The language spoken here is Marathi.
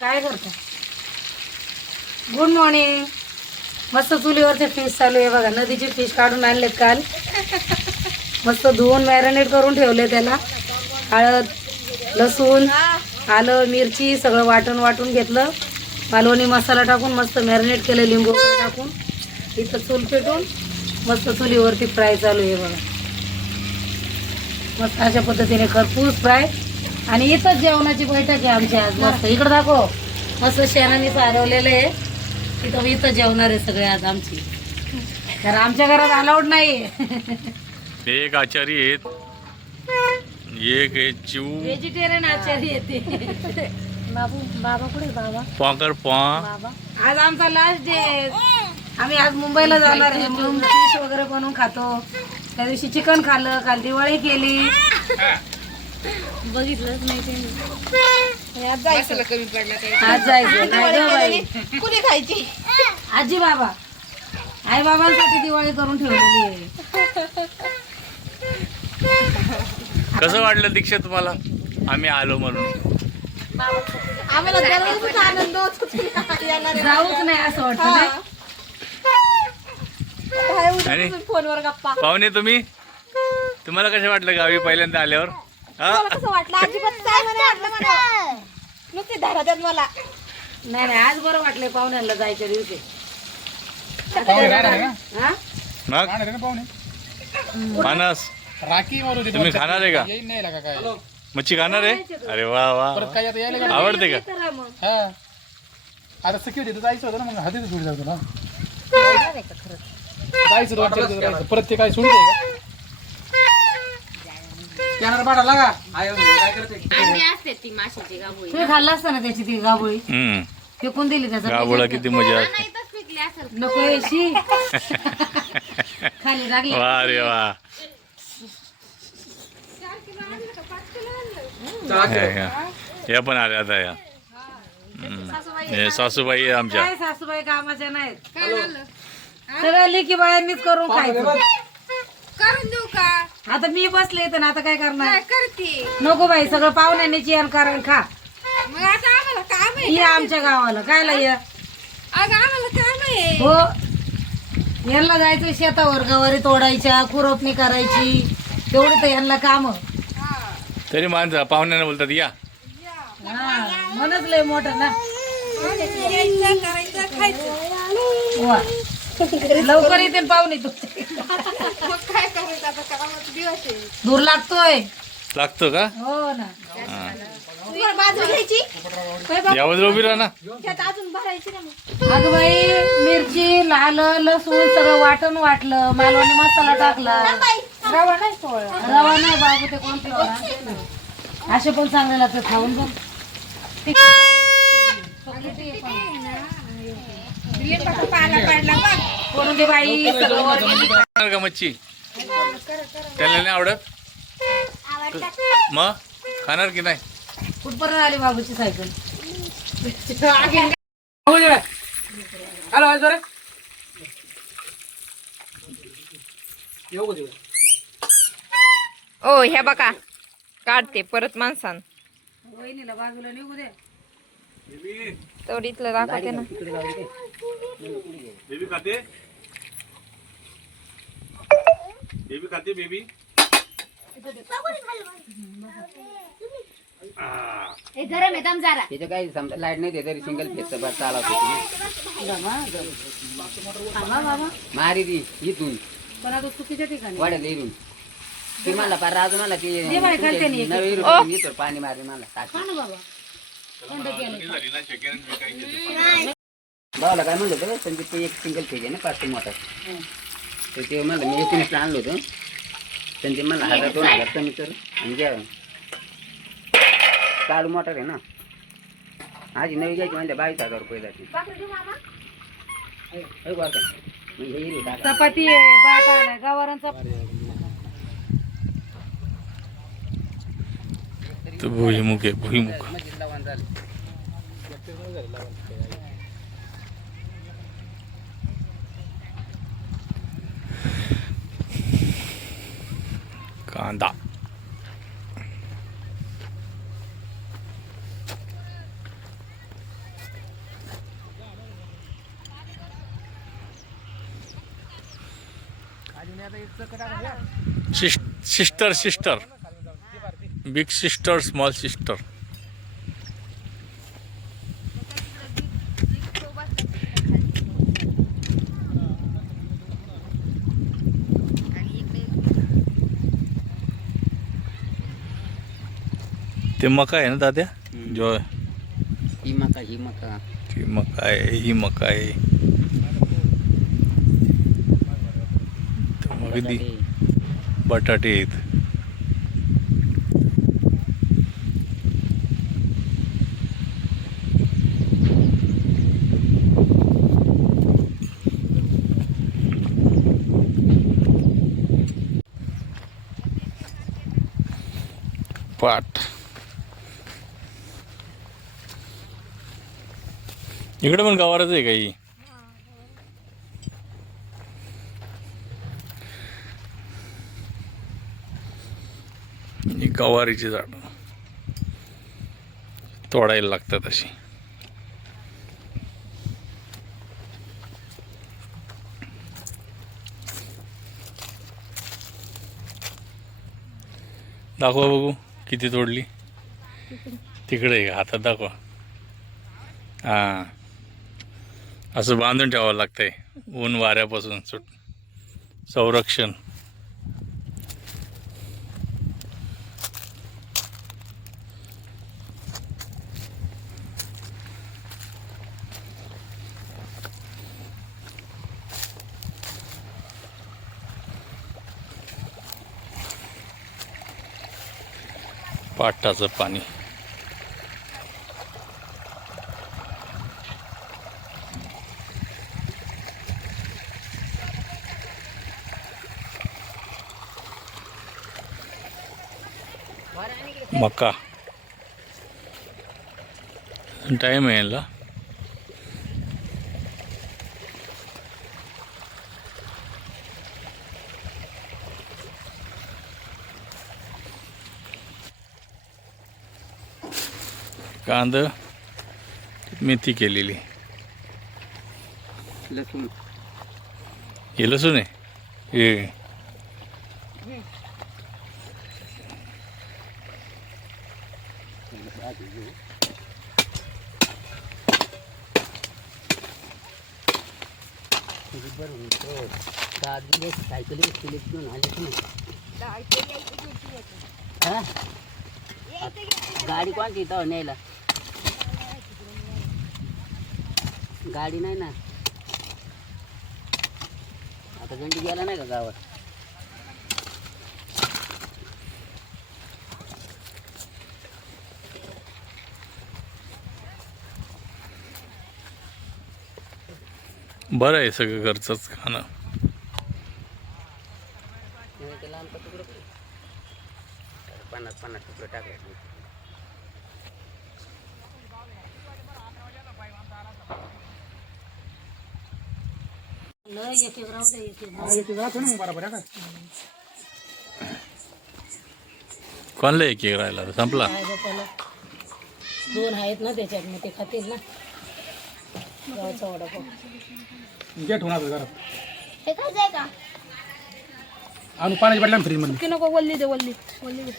काय करता? Good morning. मस्त चुलीवरचे फिश चालू आहे बघा. नदीचे फिश काढून आणलेत काल. मस्त धुवून मॅरिनेट करून ठेवले. त्याला हळद, लसूण, आलं, मिरची सगळं वाटून घेतलं. मालवणी मसाला टाकून मस्त मॅरिनेट केलं, लिंबू टाकून. इथं चूल पेटून मस्त चुलीवरती फ्राय चालू आहे बघा. मस्त अशा पद्धतीने खरपूस फ्राय. आणि इथंच जेवणाची बैठक आहे आमची आज. मस्त इकडं दाखव. मस्त शेणाने सारवलेलं आहे. तिथं इथं जेवणार आहे सगळे आज आमची. तर आमच्या घरात अलाउड नाही. एक आचारी आहेत, एक आहे चिव व्हेजिटेरियन आचारी येते. बाबू बाबा कुठे? बाबा पाकर पा. बाबा आज आमचा लास्ट डे. आम्ही आज मुंबईला जाणार आहे म्हणून फिश वगैरे बनवून खातो. त्या दिवशी चिकन खाल्लं, काल दिवाळी केली. बघितलंच नाही ते. आज जायचं कमी पडलं. आज जायचं नाही गं बाई. कुणी खायची? आजी बाबा आई बाबांसाठी दिवाळी करून ठेवलेली आहे. कसं वाटलं दीक्षा तुम्हाला आम्ही आलो म्हणून? आम्हाला दररोजच आनंद होत येणार जाऊच नाही असं वाटतं नाही? आणि फोनवर गप्पा. पाहुणे तुम्हाला कसं वाटलं गावी पहिल्यांदा आल्यावर? कसं वाटलं? अजिबात काय वाटलं मला. नुसती धारा द्या मला. नाही नाही आज बरं वाटलंय पाहुण्यांना जायच्या दिवशी. हा? मग मानस तुम्ही खाणार आहे का? मच्छी खाणार आहे? अरे वा वा, आवडते का? करा मग. आता सिक्युरिटी जायचं होतं ना, मग हातीच सोडी जातो ना. जायचं 2-4 दिवस राहायचं. परत ते काय सोडू दे का? कॅनर पाडा लागा. काय करते? तुम्ही खाल्ला असता ना त्याची ती गाबोळी. फेकून दिली त्याचा. गाबोळा किती मजा असते. नको येशी. खाली लागली. वा रे वा. या पण आल्या आता या. हे सासूबाई आहे आमच्या. काय सासूबाई कामाच्या नाहीत. सगळ्या लेकी बायांनीच करून खायचं. करून देऊ का? आता मी बसले तर आता काय करणार? काय करते? नको बाई, सगळं पाहुण्याने जेवण कारण खा. मग आता आम्हाला काम आहे. ये आमच्या गावाला कायला ये. अगं आम्हाला काम आहे. हो, यांना जायचं शेतावर, गवारी तोडायच्या, खुरपणी करायची. तेवढी तर यांना काम. तरी माणसं पाहुण्यांना बोलतात या. म्हणच लय मोठं ना. यायचं, करायचं, खायचं. वा. लवकर येते न पाहुणे तुमचे. मग काय करायचं आता? कामाचा दिवस आहे. दूर लागतोय. लागतो का? हो ना. तुम्हाला बाजरी घ्यायची? यावर उभी राहा ना. त्यात अजून भरायची ना मग. अगं बाई, मिरची, आलं, लसूण सगळं वाटलं. मालवणी मसाला टाकला. रवा नाही सोळा. रवा नाही बाबू, ते कोणते वडा? असे पण चांगले लागतात खाऊन बघ. पाला पडला बघ. करून दे बाई सगळं वर गेली. खाणार का मच्छी? त्याला नाही आवडत मग खाणार की नाही? कुठपर्यंत आली बाबूची सायकल? हॅलो रे. येऊ दे. ओ ह्या बघा काढते परत माणसानं. वहिनीला बाजूला निघू दे. तेवढी इथलं दाखवते ना. बेबी खाते? बेबी खाते? बेबी तिथे काही समजा लाईट नाही तरी सिंगल फेसचं बस चालवतो. मारी ती इथून पण आता चुकीच्या ठिकाणी. वाढेल इथून ती मला पार राजू मला ती दे बाई, खाते नाही. नवी इथं पाणी मारले मला खा ना बाबा. भावाला काय म्हणलं होतं पण ते एक सिंगल फेज आहे ना 500 मोटर. तर ते म्हणलं मी एकोणीस आणलं होतं. पण ते मला 1000-2000 कमी कर आणि घ्या. चालू मोटर आहे ना. आधी नवी घ्यायची म्हणजे 22,000 रुपये जाते. चपाती आहे, भात आलाय, गावरान चपाती. तो भुईमुख आहे, भुईमुख. कांदा sister sister big sister small sister. ते मका आहे ना दाद्या जो ही मका ही मका ती मका आहे ही मका आहे. तर मग दी बटाटे आहेत. पाट इकडे पण गवारच आहे काही. ही गवारीची झाड तोडायला लागतात अशी. दाखवा बघू किती तोडली. तिकडे आहे का हातात दाखवा. हां असं बांधून ठेवावं लागतंय ऊन वाऱ्यापासून संरक्षण. पाटाचं पाणी मका टाइम आहे याला. कांदा मेथी केलेली. लसूण हे लसूण आहे हे. सायकल घेऊन आले ना. गाडी कोणती तो न्यायला गाडी नाही ना. आता गंडी गेला नाही का गावात. बरं आहे सगळं घरचंच खाणं. लहान तुकडं 50 तुकडं टाकायचं. एक एक राहून दे. बरोबर आहे का. कोणला एक एक राहिला तर संपला. त्याला 2 आहेत ना त्याच्यात मग ते खातील ना. गावचा वडापाव गेट होणार घरात. हे काय जाय का आणून पाण्याची बाटल्या फ्रीज मध्ये. नको वल्ली दे वल्ली वल्ली दे.